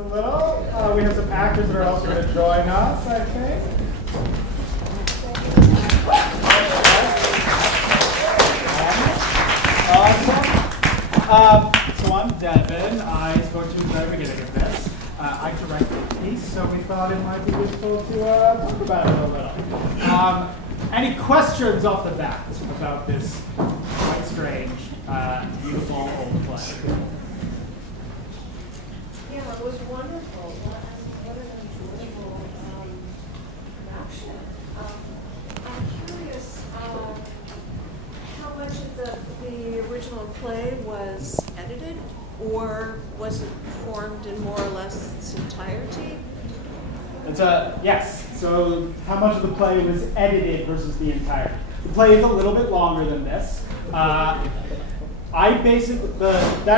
a little. We have some actors that are also going to join us, I think. Awesome. So I'm Devin. I spoke to you at the very beginning of this. I directed the piece, so we thought it might be useful to talk about it a little. Any questions off the bat about this quite strange, beautiful old play? Yeah, it was wonderful. What an enjoyable production. I'm curious how much of the original play was edited, or was it performed in more or less its entirety? It's yes. So how much of the play was edited versus the entirety? The play is a little bit longer than this. That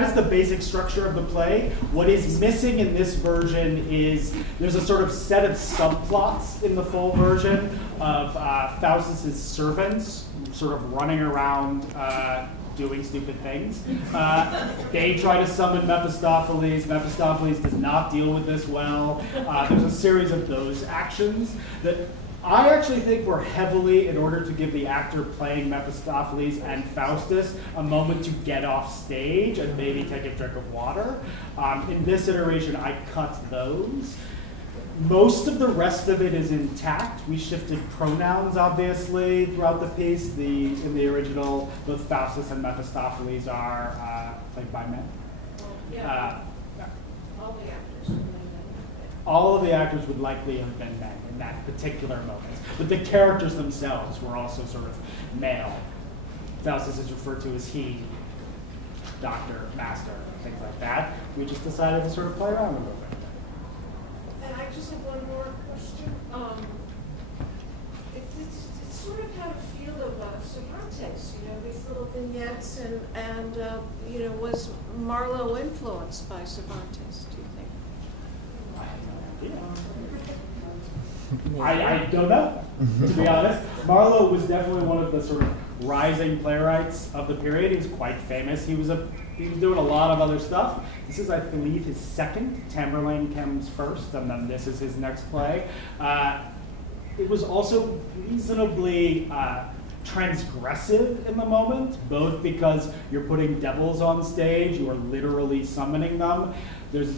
is the basic structure of the play. What is missing in this version is there's a sort of set of subplots in the full version of Faustus's servants sort of running around doing stupid things. They try to summon Mephistopheles. Mephistopheles does not deal with this well. There's a series of those actions that I actually think were heavily in order to give the actor playing Mephistopheles and Faustus a moment to get off stage and maybe take a drink of water. In this iteration, I cut those. Most of the rest of it is intact. We shifted pronouns, obviously, throughout the piece. In the original, both Faustus and Mephistopheles are played by men. All the actors were men. All of the actors would likely have been men in that particular moment. But the characters themselves were also sort of male. Faustus is referred to as he, doctor, master, things like that. We just decided to sort of play around a little bit. And I just have one more question. It's sort of had a feel of Cervantes, these little vignettes, and was Marlowe influenced by Cervantes, do you think? I don't know, to be honest. Marlowe was definitely one of the sort of rising playwrights of the period. He was quite famous. He was doing a lot of other stuff. This is, I believe, his second. Tamburlaine comes first, and then this is his next play. It was also reasonably transgressive in the moment, both because you're putting devils on stage, you are literally summoning them. There's,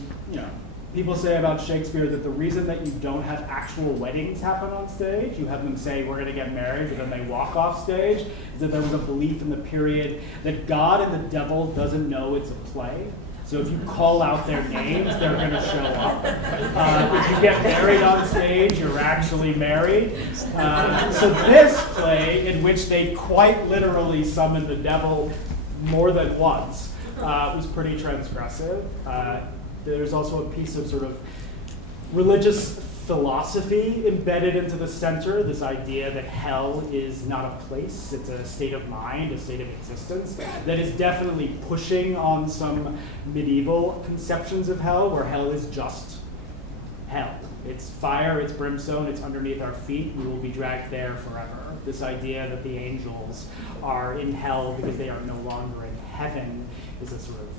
people say about Shakespeare that the reason that you don't have actual weddings happen on stage, you have them say, we're going to get married, but then they walk off stage, is that there was a belief in the period that God and the devil doesn't know it's a play. So if you call out their names, they're going to show up. If you get married on stage, you're actually married. So this play, in which they quite literally summoned the devil more than once, was pretty transgressive. There's also a piece of sort of religious philosophy embedded into the center, this idea that hell is not a place, it's a state of mind, a state of existence, that is definitely pushing on some medieval conceptions of hell, where hell is just hell. It's fire, it's brimstone, it's underneath our feet, we will be dragged there forever. This idea that the angels are in hell because they are no longer in heaven is a sort of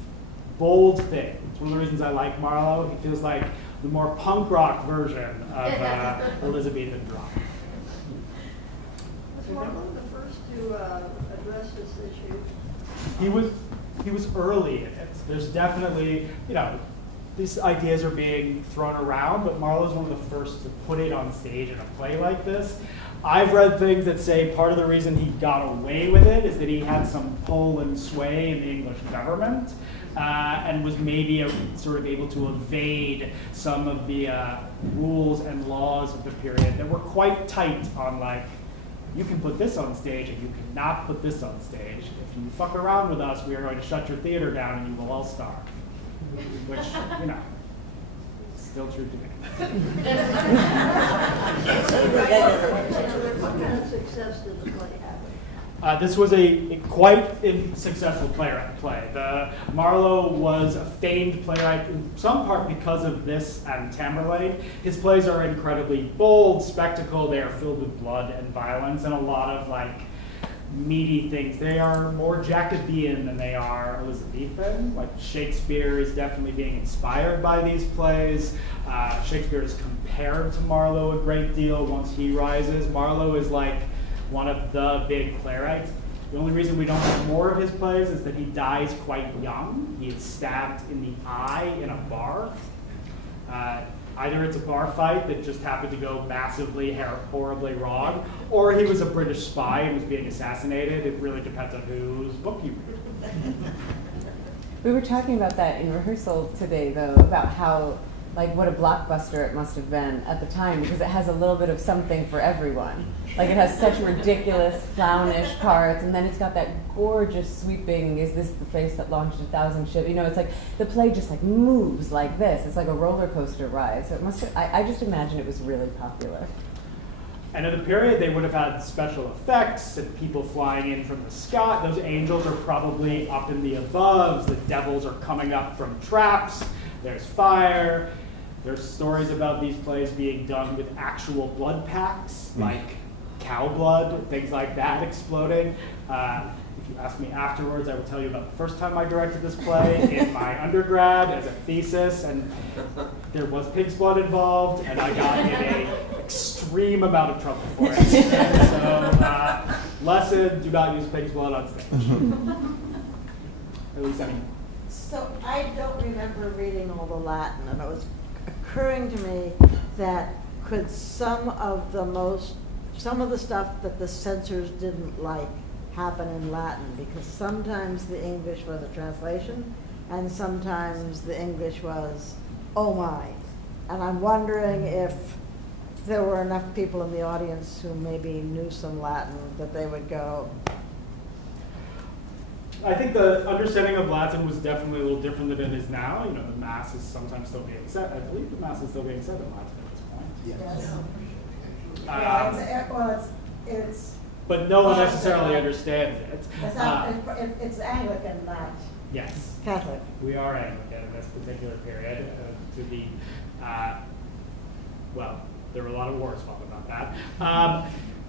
bold thing. It's one of the reasons I like Marlowe. He feels like the more punk rock version of Elizabethan drama. Was Marlowe the first to address this issue? He was early in it. There's definitely, these ideas are being thrown around, but Marlowe's one of the first to put it on stage in a play like this. I've read things that say part of the reason he got away with it is that he had some pull and sway in the English government. And was maybe sort of able to evade some of the rules and laws of the period that were quite tight on, like, you can put this on stage and you cannot put this on stage. If you fuck around with us, we are going to shut your theater down and you will all starve. Which, still true today. What kind of success did the play have? This was a quite successful play. Marlowe was a famed playwright in some part because of this and Tamburlaine. His plays are incredibly bold, spectacle. They are filled with blood and violence and a lot of meaty things. They are more Jacobean than they are Elizabethan. Like Shakespeare is definitely being inspired by these plays. Shakespeare is compared to Marlowe a great deal once he rises. Marlowe is like one of the big playwrights. The only reason we don't have more of his plays is that he dies quite young. He is stabbed in the eye in a bar. Either it's a bar fight that just happened to go massively, horribly wrong, or he was a British spy and was being assassinated. It really depends on whose book you read. We were talking about that in rehearsal today, though, about how, like, what a blockbuster it must have been at the time, because it has a little bit of something for everyone. Like, it has such ridiculous, clownish parts, and then it's got that gorgeous, sweeping, is this the face that launched 1,000 ships? You know, it's like, the play just, like, moves like this. It's like a roller coaster ride. So it must have, I just imagine it was really popular. And in the period, they would have had special effects and people flying in from the sky. Those angels are probably up in the aboves. The devils are coming up from traps. There's fire. There's stories about these plays being done with actual blood packs, like cow blood, things like that exploding. If you ask me afterwards, I will tell you about the first time I directed this play in my undergrad as a thesis, and there was pig's blood involved, and I got in an extreme amount of trouble for it. So, lesson, do not use pig's blood on stage. At least I mean. So I don't remember reading all the Latin, and it was occurring to me that could some of the stuff that the censors didn't like happen in Latin, because sometimes the English was a translation and sometimes the English was, oh my. And I'm wondering if there were enough people in the audience who maybe knew some Latin that they would go. I think the understanding of Latin was definitely a little different than it is now. You know, the Mass is sometimes still being said. I believe the Mass is still being said in Latin at this point. Yes. Well, it's but no one necessarily understands it. it's Anglican, not Yes. Catholic. We are Anglican in this particular period. Well, there were a lot of wars fought about that.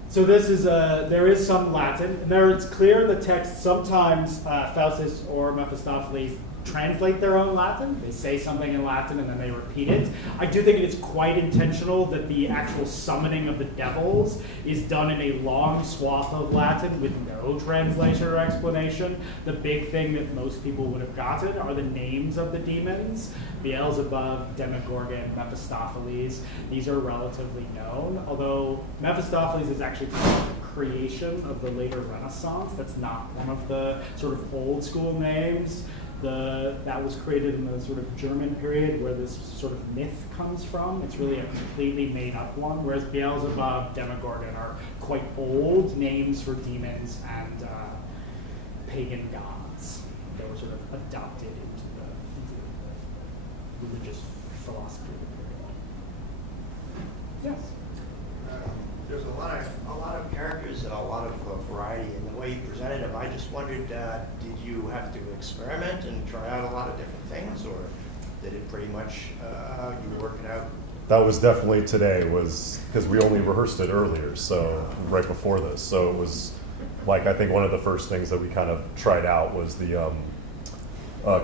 So this is there is some Latin. There it's clear in the text sometimes Faustus or Mephistopheles translate their own Latin. They say something in Latin and then they repeat it. I do think it is quite intentional that the actual summoning of the devils is done in a long swath of Latin with no translation or explanation. The big thing that most people would have gotten are the names of the demons. Beelzebub, Demogorgon, Mephistopheles. These are relatively known, although Mephistopheles is actually kind of a creation of the later Renaissance. That's not one of the sort of old school names. That was created in the sort of German period where this sort of myth comes from. It's really a completely made up one, whereas Beelzebub, Demogorgon are quite old names for demons and pagan gods. They were sort of adopted into the religious philosophy of the period. Yes? There's a lot of characters and a lot of variety in the way you presented them. I just wondered, did you have to experiment and try out a lot of different things, or did it pretty much you work it out? That was definitely today, was because we only rehearsed it earlier, so right before this. So it was like, I think one of the first things that we kind of tried out was the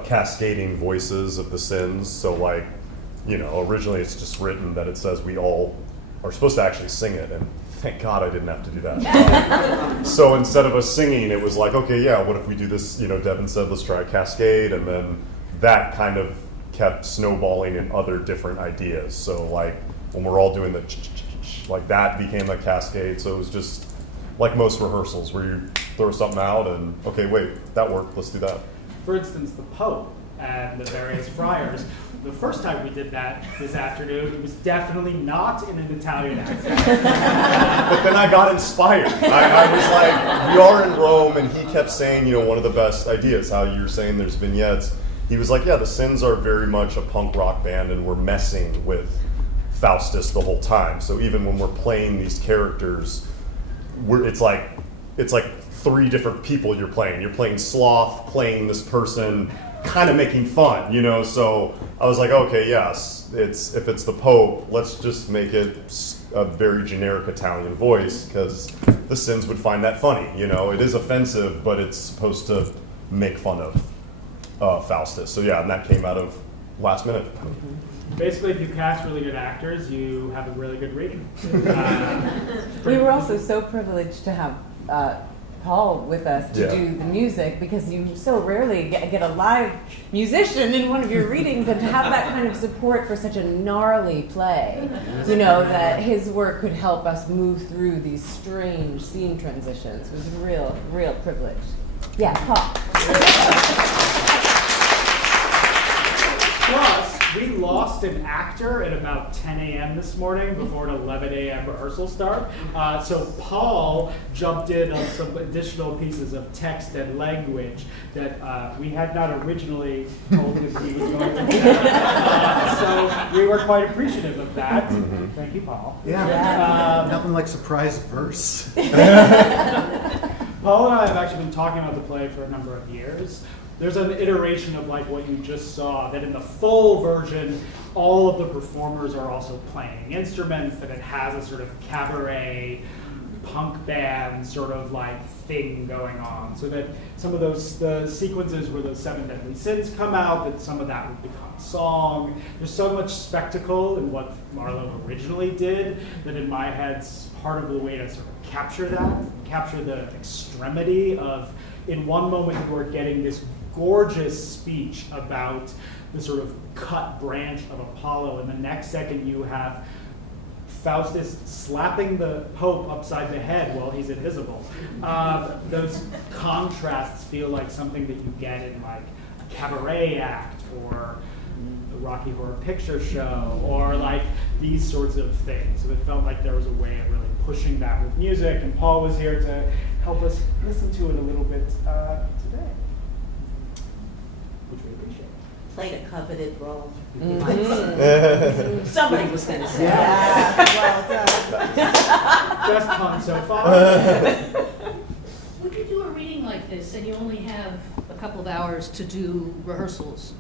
cascading voices of the sins. So like, you know, originally it's just written that it says we all are supposed to actually sing it, and thank God I didn't have to do that. So instead of us singing, it was like, okay, yeah, what if we do this? You know, Devin said, let's try a cascade, and then that kind of kept snowballing in other different ideas. So like when we're all doing the like that became a cascade. So it was just like most rehearsals where you throw something out and, okay, wait, that worked, let's do that. For instance, the Pope and the various friars. The first time we did that this afternoon, it was definitely not in an Italian accent. But then I got inspired. I was like, we are in Rome, and he kept saying, you know, one of the best ideas, how you're saying there's vignettes. He was like, yeah, the Sins are very much a punk rock band, and we're messing with Faustus the whole time. So even when we're playing these characters, it's like 3 different people you're playing. You're playing Sloth, playing this person, kind of making fun, you know. So I was like, okay, yes, if it's the Pope, let's just make it a very generic Italian voice, because the Sins would find that funny. You know, it is offensive, but it's supposed to make fun of Faustus. So yeah, and that came out of last minute. Basically, if you cast really good actors, you have a really good reading. We were also so privileged to have Paul with us to do the music, because you so rarely get a live musician in one of your readings, and to have that kind of support for such a gnarly play, you know, that his work could help us move through these strange scene transitions was a real privilege. Yeah, Paul. Plus, we lost an actor at about 10 a.m. this morning before an 11 a.m. rehearsal start. So Paul jumped in on some additional pieces of text and language that we had not originally told him he was going to do. So we were quite appreciative of that. Thank you, Paul. Yeah, nothing like surprise verse. Paul and I have actually been talking about the play for a number of years. There's an iteration of like what you just saw, that in the full version, all of the performers are also playing instruments, that it has a sort of cabaret, punk band sort of like thing going on. So that some of those, the sequences where those 7 deadly sins come out, that some of that would become song. There's so much spectacle in what Marlowe originally did, that in my head's part of the way to sort of capture that, capture the extremity of, in one moment you are getting this gorgeous speech about the sort of cut branch of Apollo, and the next second you have Faustus slapping the Pope upside the head while he's invisible. Those contrasts feel like something that you get in like a cabaret act or the Rocky Horror Picture Show, or like these sorts of things. So it felt like there was a way of really pushing that with music, and Paul was here to help us listen to it a little bit today, which we appreciate. Played a coveted role. Mm-hmm. Somebody was going to say Yeah, well done. Best pun so far. When you do a reading like this and you only have a couple of hours to do rehearsals,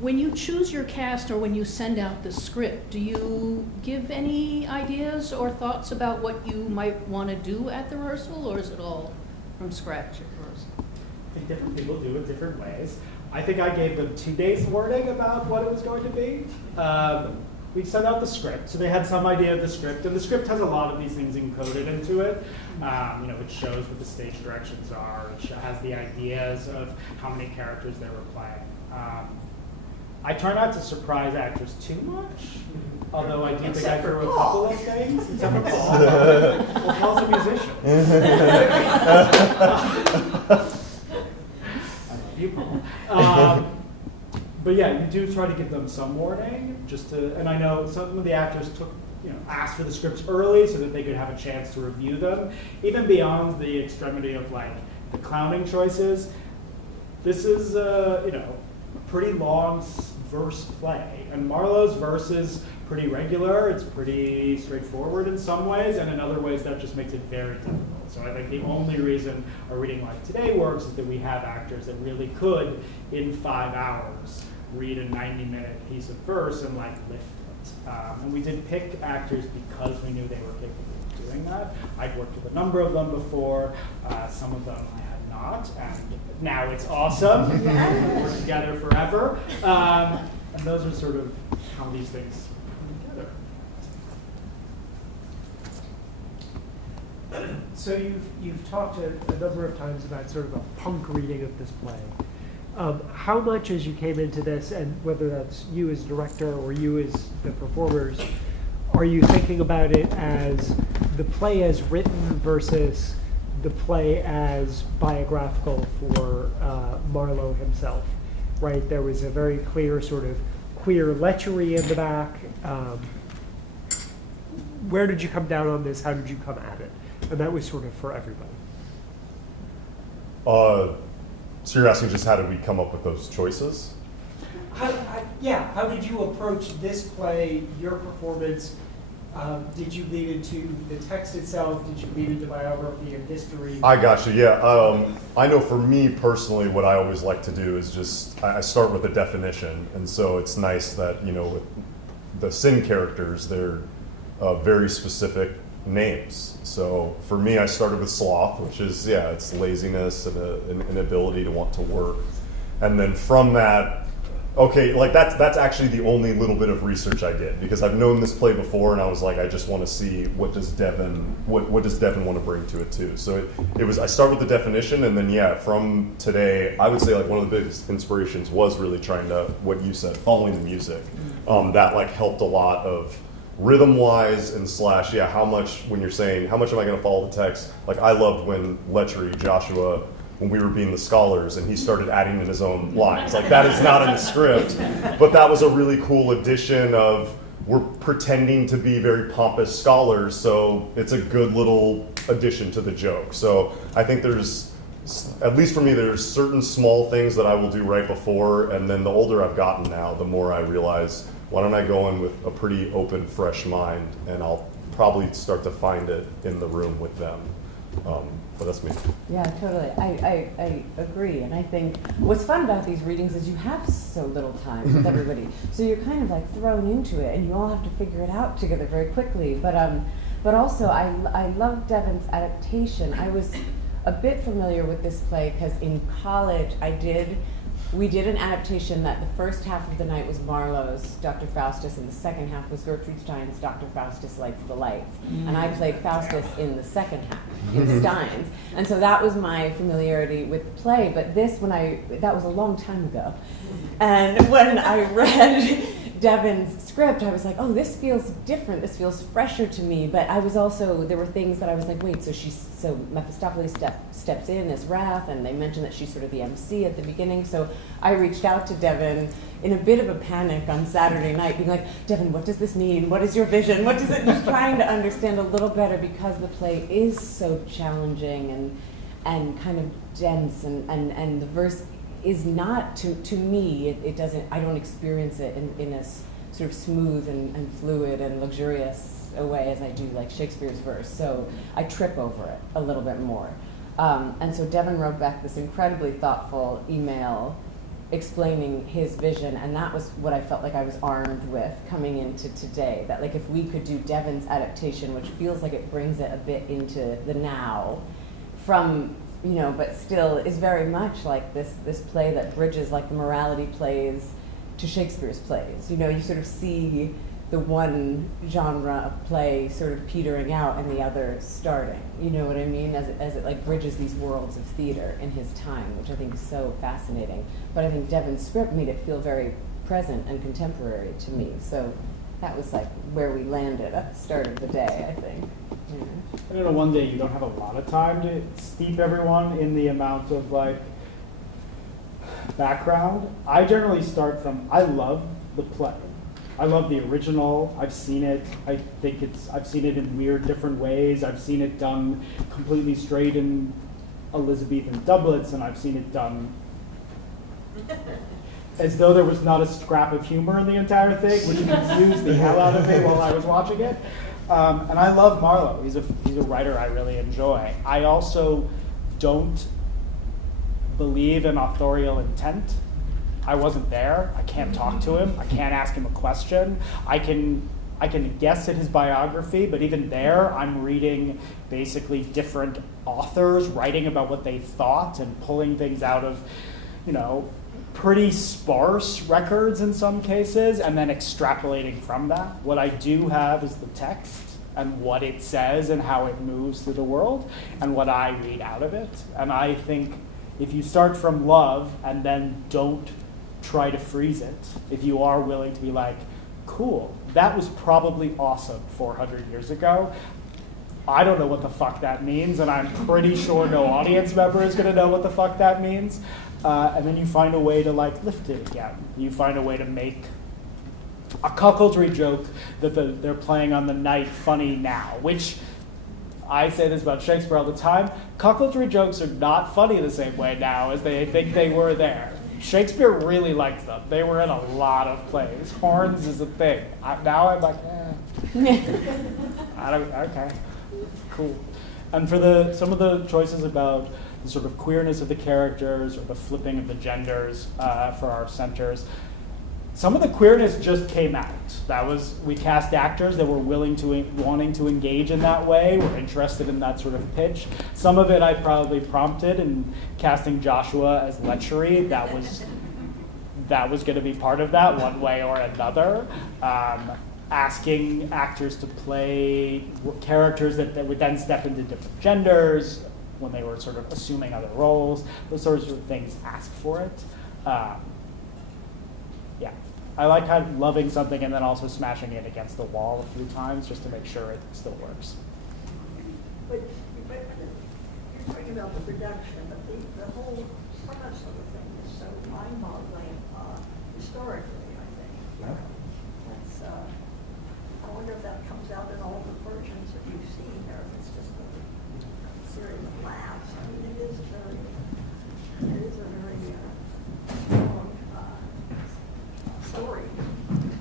when you choose your cast or when you send out the script, do you give any ideas or thoughts about what you might want to do at the rehearsal, or is it all from scratch at rehearsal? I think different people do it different ways. I think I gave them 2 days warning about what it was going to be. We sent out the script, so they had some idea of the script, and the script has a lot of these things encoded into it. You know, it shows what the stage directions are. It has the ideas of how many characters they were playing. I try not to surprise actors too much, although I do think I threw a couple of things, except for Paul. Well, Paul's a musician. You, Paul. But yeah, you do try to give them some warning, just to, and I know some of the actors asked for the scripts early so that they could have a chance to review them. Even beyond the extremity of like the clowning choices, this is a pretty long verse play, and Marlowe's verse is pretty regular. It's pretty straightforward in some ways, and in other ways that just makes it very difficult. So I think the only reason a reading like today works is that we have actors that really could, in 5 hours, read a 90-minute piece of verse and like lift it. And we did pick actors because we knew they were capable of doing that. I'd worked with a number of them before. Some of them I had not, and now it's awesome. We're together forever. And those are sort of how these things come together. So you've talked a number of times about sort of a punk reading of this play. How much as you came into this, and whether that's you as director or you as the performers, are you thinking about it as the play as written versus the play as biographical for Marlowe himself, right? There was a very clear sort of queer lechery in the back. Where did you come down on this? How did you come at it? And that was sort of for everybody. So you're asking just how did we come up with those choices? How did you approach this play, your performance? Did you lead into the text itself? Did you lead into biography and history? I got you, yeah. I know for me personally, what I always like to do is just, I start with a definition. And so it's nice that, with the sin characters, they're very specific names. So for me, I started with sloth, which is, yeah, it's laziness and an inability to want to work. And then from that, okay, like that's actually the only little bit of research I did, because I've known this play before, and I was like, I just want to see what does Devin want to bring to it too. So it was, I start with the definition, and then yeah, from today, I would say like one of the biggest inspirations was really trying to, what you said, following the music. That like helped a lot of rhythm-wise and slash, yeah, how much, when you're saying, how much am I going to follow the text? Like I loved when Letchery, Joshua, when we were being the scholars and he started adding in his own lines. Like that is not in the script, but that was a really cool addition of, we're pretending to be very pompous scholars, so it's a good little addition to the joke. So I think there's, at least for me, there's certain small things that I will do right before, and then the older I've gotten now, the more I realize, why don't I go in with a pretty open, fresh mind, and I'll probably start to find it in the room with them. But that's me. Yeah, totally. I agree. And I think what's fun about these readings is you have so little time with everybody. So you're kind of like thrown into it, and you all have to figure it out together very quickly. But also, I love Devin's adaptation. I was a bit familiar with this play because in college we did an adaptation that the first half of the night was Marlowe's Dr. Faustus, and the second half was Gertrude Stein's Dr. Faustus Lights the Lights. And I played Faustus in the second half, in Stein's. And so that was my familiarity with the play, but this, that was a long time ago. And when I read Devin's script, I was like, oh, this feels different, this feels fresher to me, but I was also, there were things that I was like, wait, so Mephistopheles steps in as Wrath, and they mentioned that she's sort of the MC at the beginning, so I reached out to Devin in a bit of a panic on Saturday night, being like, Devin, what does this mean? What is your vision? What does it, just trying to understand a little better, because the play is so challenging and kind of dense, and the verse is not, to me, it doesn't, I don't experience it in a sort of smooth and fluid and luxurious a way as I do like Shakespeare's verse. So I trip over it a little bit more. And so Devin wrote back this incredibly thoughtful email explaining his vision, and that was what I felt like I was armed with coming into today, that like if we could do Devin's adaptation, which feels like it brings it a bit into the now, from, you know, but still is very much like this play that bridges like the morality plays to Shakespeare's plays. You know, you sort of see the one genre of play sort of petering out and the other starting. You know what I mean? As it like bridges these worlds of theater in his time, which I think is so fascinating. But I think Devin's script made it feel very present and contemporary to me. So that was like where we landed at the start of the day, I think. Yeah. I don't know, one day you don't have a lot of time to steep everyone in the amount of like background. I generally start from, I love the play. I love the original. I've seen it. I think I've seen it in weird different ways. I've seen it done completely straight in Elizabethan doublets, and I've seen it done as though there was not a scrap of humor in the entire thing, which confused the hell out of me while I was watching it. And I love Marlowe. He's a writer I really enjoy. I also don't believe in authorial intent. I wasn't there. I can't talk to him. I can't ask him a question. I can guess at his biography, but even there, I'm reading basically different authors writing about what they thought and pulling things out of, you know, pretty sparse records in some cases, and then extrapolating from that. What I do have is the text and what it says and how it moves through the world and what I read out of it. And I think if you start from love and then don't try to freeze it, if you are willing to be like, cool, that was probably awesome 400 years ago. I don't know what the fuck that means, and I'm pretty sure no audience member is going to know what the fuck that means. And then you find a way to like lift it again. You find a way to make a cuckoldry joke that they're playing on the night funny now, which I say this about Shakespeare all the time. Cuckoldry jokes are not funny the same way now as they think they were there. Shakespeare really liked them. They were in a lot of plays. Horns is a thing. Now I'm like, okay, cool. And for some of the choices about the sort of queerness of the characters or the flipping of the genders for our centers, some of the queerness just came out. We cast actors that were wanting to engage in that way, were interested in that sort of pitch. Some of it I probably prompted in casting Joshua as lechery. That was going to be part of that one way or another. Asking actors to play characters that would then step into different genders when they were sort of assuming other roles. Those sorts of things ask for it. Yeah, I like kind of loving something and then also smashing it against the wall a few times just to make sure it still works. But you're talking about the production, but the whole premise of the thing is so mind-boggling historically, I think. Yeah. That's, I wonder if that comes out in all the versions that you've seen, or if it's just a series of laughs. I mean, it is a very long story.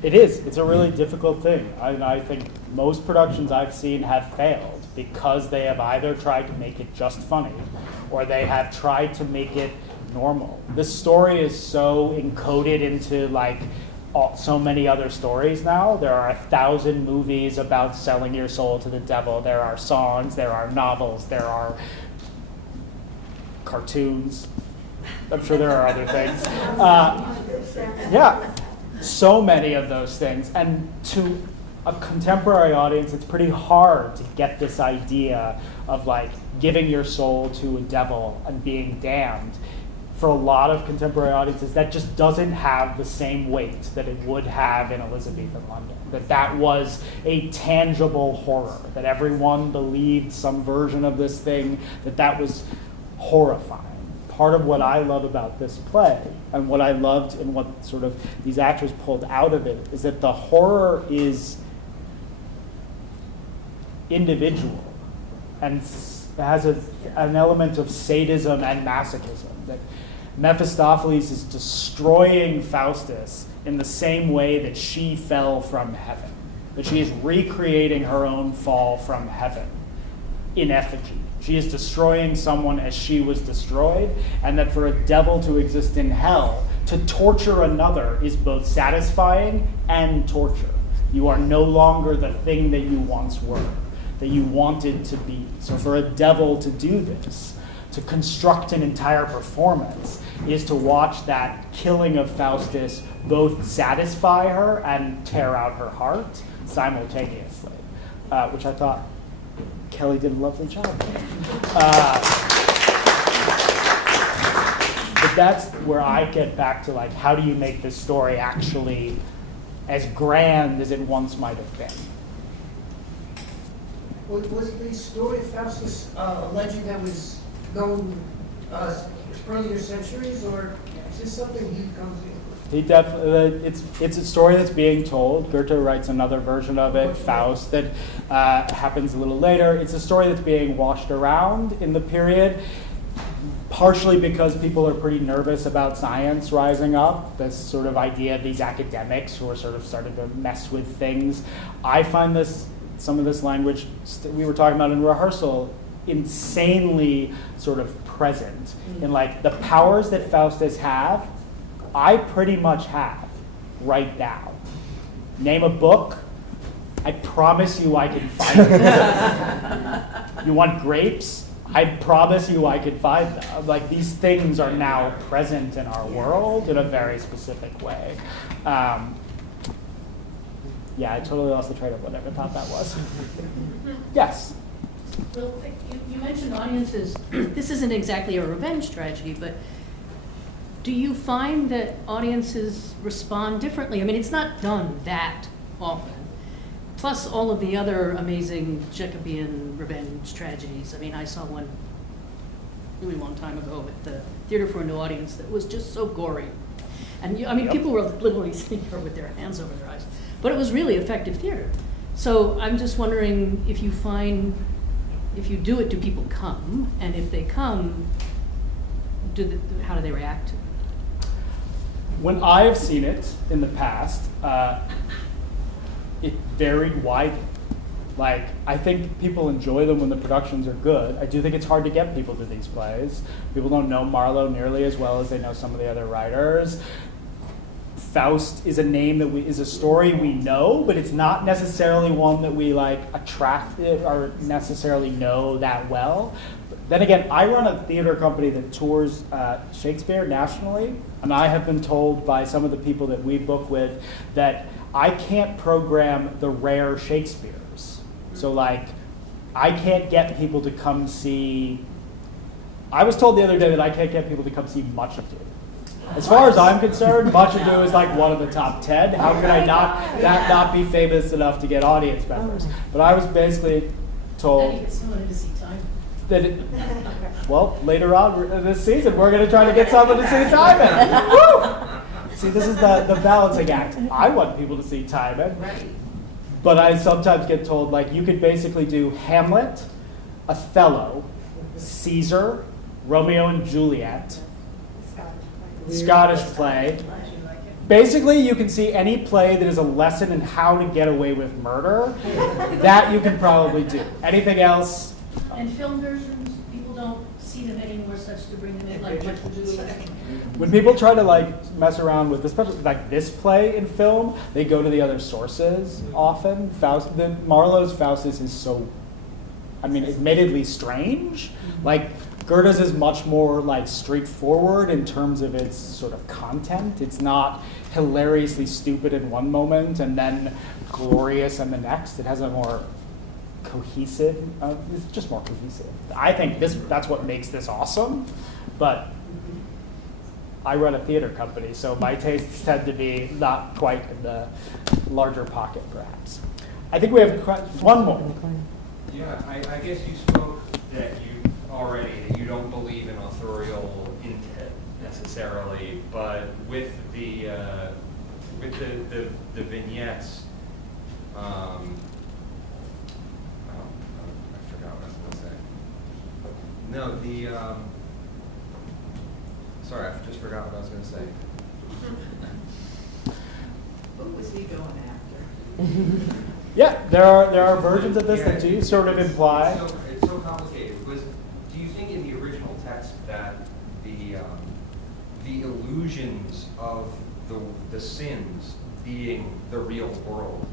It is. It's a really difficult thing. I think most productions I've seen have failed because they have either tried to make it just funny or they have tried to make it normal. This story is so encoded into so many other stories now. There are 1,000 movies about selling your soul to the devil. There are songs, there are novels, there are cartoons. I'm sure there are other things. Yeah, so many of those things. And to a contemporary audience, it's pretty hard to get this idea of giving your soul to a devil and being damned. For a lot of contemporary audiences, that just doesn't have the same weight that it would have in Elizabethan London. That was a tangible horror, that everyone believed some version of this thing, that was horrifying. Part of what I love about this play, and what I loved and what sort of these actors pulled out of it, is that the horror is individual and has an element of sadism and masochism. That Mephistopheles is destroying Faustus in the same way that she fell from heaven, that she is recreating her own fall from heaven in effigy. She is destroying someone as she was destroyed, and that for a devil to exist in hell, to torture another is both satisfying and torture. You are no longer the thing that you once were, that you wanted to be. So for a devil to do this, to construct an entire performance, is to watch that killing of Faustus both satisfy her and tear out her heart simultaneously, which I thought Kelley did a lovely job. But that's where I get back to how do you make this story actually as grand as it once might have been? Was the story of Faustus a legend that was known earlier centuries, or is this something he comes in with? He definitely. It's a story that's being told. Goethe writes another version of it, Faust, that happens a little later. It's a story that's being washed around in the period, partially because people are pretty nervous about science rising up. This sort of idea of these academics who are sort of starting to mess with things. I find some of this language we were talking about in rehearsal insanely sort of present in the powers that Faustus have. I pretty much have right now. Name a book, I promise you I can find it. You want grapes? I promise you I can find them. These things are now present in our world in a very specific way. Yeah, I totally lost the train of what I thought that was. Yes? Well, you mentioned audiences. This isn't exactly a revenge tragedy, but do you find that audiences respond differently? I mean, it's not done that often. Plus all of the other amazing Jacobean revenge tragedies. I mean, I saw one really long time ago at the Theater for a New Audience that was just so gory. And people were literally sitting there with their hands over their eyes. But it was really effective theater. So I'm just wondering if you do it, do people come? And if they come, how do they react to it? When I have seen it in the past, it varied widely. I think people enjoy them when the productions are good. I do think it's hard to get people to these plays. People don't know Marlowe nearly as well as they know some of the other writers. Faust is a name that is a story we know, but it's not necessarily one that we like attracted or necessarily know that well. Then again, I run a theater company that tours Shakespeare nationally, and I have been told by some of the people that we book with that I can't program the rare Shakespeares. So like, I can't get people to come see, I was told the other day that I can't get people to come see Much Ado. As far as I'm concerned, Much Ado is like one of the top 10. How could I not be famous enough to get audience members? But I was basically told that well, later on this season, we're going to try to get someone to see Timon. Woo! See, this is the balancing act. I want people to see Timon, but I sometimes get told, like, you could basically do Hamlet, Othello, Caesar, Romeo and Juliet, Scottish play. Basically, you can see any play that is a lesson in how to get away with murder. That you can probably do. Anything else? And film versions, people don't see them anymore, such to bring them in like Much Ado. When people try to like mess around with, especially like this play in film, they go to the other sources often. Marlowe's Faustus is so, I mean, admittedly strange. Like Goethe's is much more like straightforward in terms of its sort of content. It's not hilariously stupid in one moment and then glorious in the next. It has a more cohesive, it's just more cohesive. I think that's what makes this awesome, but I run a theater company, so my tastes tend to be not quite in the larger pocket, perhaps. I think we have one more. Yeah, I guess you spoke that you don't believe in authorial intent necessarily, but with the vignettes, I forgot what I was going to say. No, sorry, I just forgot what I was going to say. What was he going after? Yeah, there are versions of this that do sort of imply. It's so complicated. Do you think in the original text that the illusions of the sins being the real world,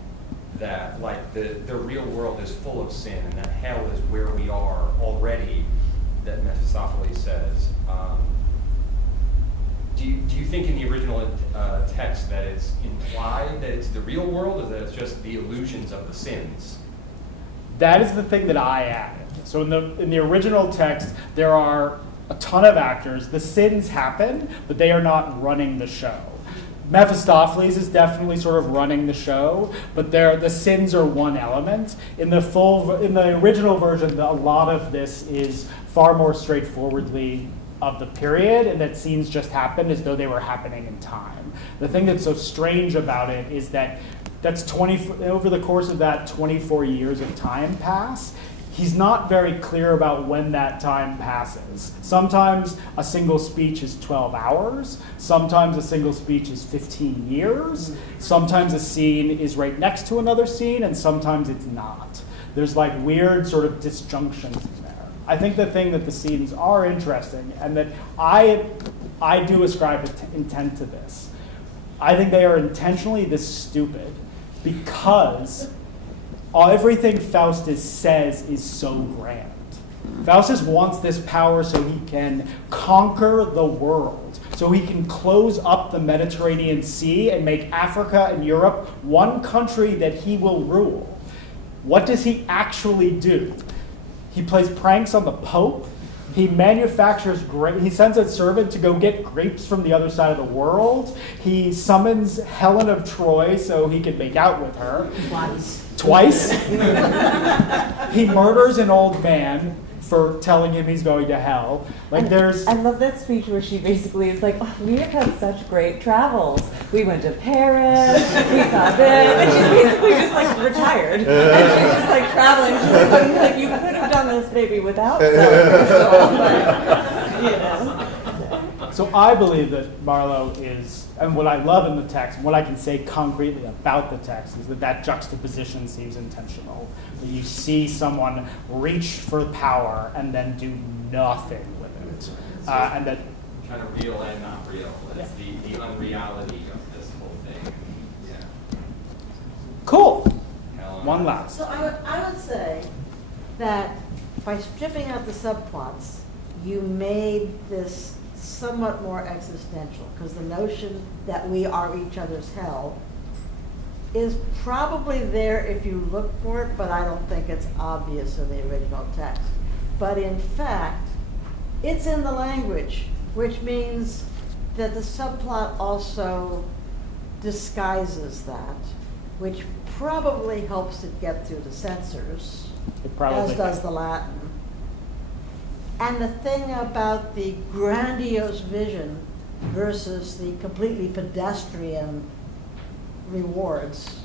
that like the real world is full of sin and that hell is where we are already, that Mephistopheles says, do you think in the original text that it's implied that it's the real world, or that it's just the illusions of the sins? That is the thing that I added. So in the original text, there are a ton of actors. The sins happen, but they are not running the show. Mephistopheles is definitely sort of running the show, but the sins are one element. In the original version, a lot of this is far more straightforwardly of the period, and that scenes just happened as though they were happening in time. The thing that's so strange about it is that over the course of that 24 years of time pass, he's not very clear about when that time passes. Sometimes a single speech is 12 hours. Sometimes a single speech is 15 years. Sometimes a scene is right next to another scene, and sometimes it's not. There's like weird sort of disjunctions in there. I think the thing that the scenes are interesting, and that I do ascribe intent to this. I think they are intentionally this stupid because everything Faustus says is so grand. Faustus wants this power so he can conquer the world, so he can close up the Mediterranean Sea and make Africa and Europe one country that he will rule. What does he actually do? He plays pranks on the Pope. He manufactures grapes. He sends a servant to go get grapes from the other side of the world. He summons Helen of Troy so he can make out with her. Twice. He murders an old man for telling him he's going to hell. I love that speech where she basically is like, oh, we have had such great travels. We went to Paris, we saw this, and she's basically just like retired. And she's just like traveling. She's like, you could have done this maybe without but, you know. So I believe that Marlowe is, and what I love in the text, and what I can say concretely about the text, is that juxtaposition seems intentional. That you see someone reach for power and then do nothing with it. And that kind of real and not real. That's the unreality of this whole thing. Yeah. Cool. Helen. One last. So I would say that by stripping out the subplots, you made this somewhat more existential, because the notion that we are each other's hell is probably there if you look for it, but I don't think it's obvious in the original text. But in fact, it's in the language, which means that the subplot also disguises that, which probably helps it get through the censors, It probably as does the Latin. And the thing about the grandiose vision versus the completely pedestrian rewards.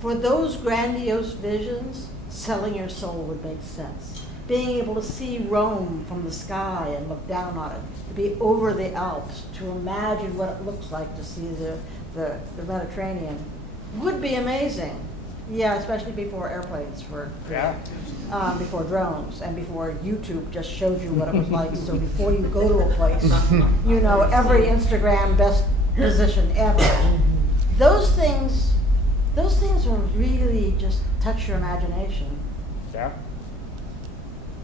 For those grandiose visions, selling your soul would make sense. Being able to see Rome from the sky and look down on it, to be over the Alps, to imagine what it looks like to see the Mediterranean, would be amazing. Yeah, especially before airplanes were created, before drones, and before YouTube just showed you what it was like. So before you go to a place, you know every Instagram best position ever. Those things will really just touch your imagination. Yeah.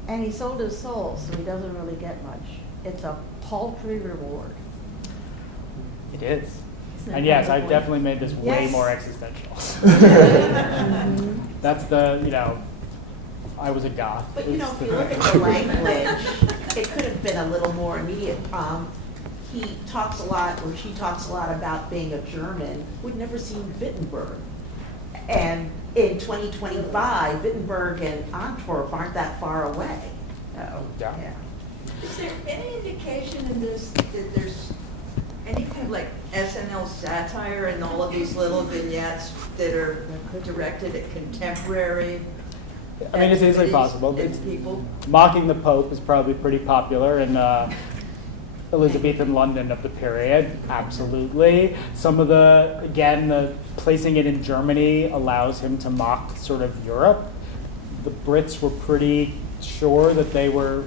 And he sold his soul, so he doesn't really get much. It's a paltry reward. It is. And yes, I've definitely made this way more existential. That's the, I was a goth. But you know, if you look at the language, it could have been a little more immediate. He talks a lot, or she talks a lot about being a German who'd never seen Wittenberg. And in 2025, Wittenberg and Antwerp aren't that far away. Yeah. Is there any indication in this that there's any kind of like SNL satire in all of these little vignettes that are directed at contemporary? I mean, it's easily possible. People. Mocking the Pope is probably pretty popular in Elizabethan London of the period, absolutely. Some of the placing it in Germany allows him to mock sort of Europe. The Brits were pretty sure that they were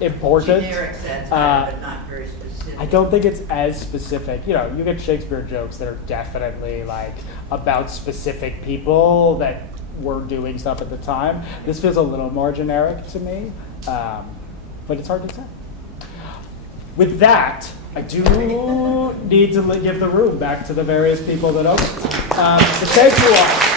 important. Generic satire, but not very specific. I don't think it's as specific. You get Shakespeare jokes that are definitely like about specific people that were doing stuff at the time. This feels a little more generic to me, but it's hard to tell. With that, I do need to give the room back to the various people that opened. So thank you all.